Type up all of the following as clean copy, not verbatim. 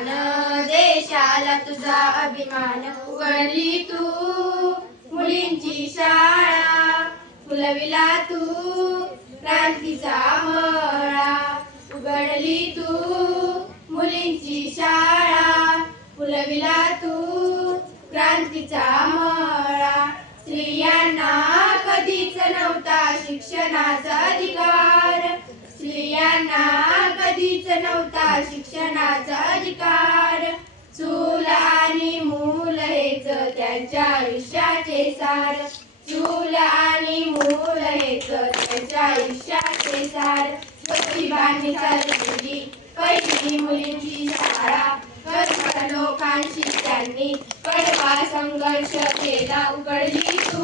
अभिमान, देशाला तुझा अभिमान. उघडली तू मुलींची शाळा, फुलविला तू क्रांतीचा मळा. उघडली तू मुलींची शाळा, फुलविला तू क्रांतीचा मळा. स्त्रियांना कधीच नव्हता शिक्षणाचा अधिकार, स्त्रियांना कधीच नव्हता शिक्षणाचा अधिकार. चूल आणि मूल हेच त्यांच्या आयुष्याचे सार, चूल आणि मूल हेच त्यांच्या आयुष्याचे सार. ज्योतिबांनी चालू केली पहिली मुलींची शाळा, कर्मठ लोकांशी त्यांनी कडवा संघर्ष केला. उघडली तू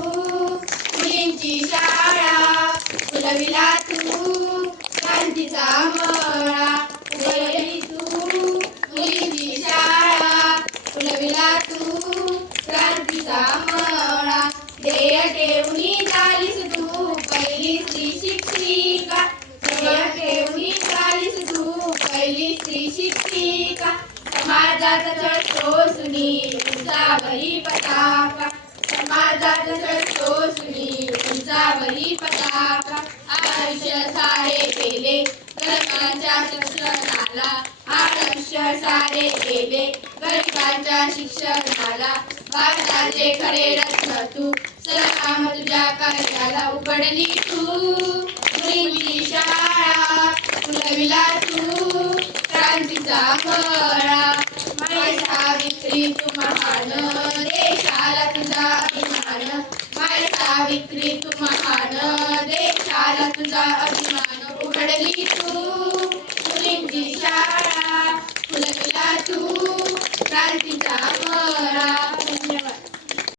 मुलींची शाळा, फुलविला तू क्रांतीचा मळा. उघडली तू मुलींची शाळा, फुलविला तू क्रांतीचा मळा. ध्येय ठेवून झालीस तू पहिली स्त्री शिक्षिका, ध्येय ठेवून झालीस तू पहिली स्त्री शिक्षिका. समाजात चढतोसुनी उंचावरी पताका, समाजात चढतोसुनी उंचावरी पताका. आयुष्य सारे केले गरिबांच्या शिक्षणाला, आयुष्य सारे केले गरिबांच्या शिक्षणाला. भारताचे खरे रत्न तू, सलाम तुझ्या कार्याला. उघडली तू मुलींची शाळा, फुलविला तू क्रांतीचा मळा. माय सावित्री तू महान, देशाला तुझा अभिमान. माय सावित्री तू महान, देशाला तुझा अभिमान. उघडली तू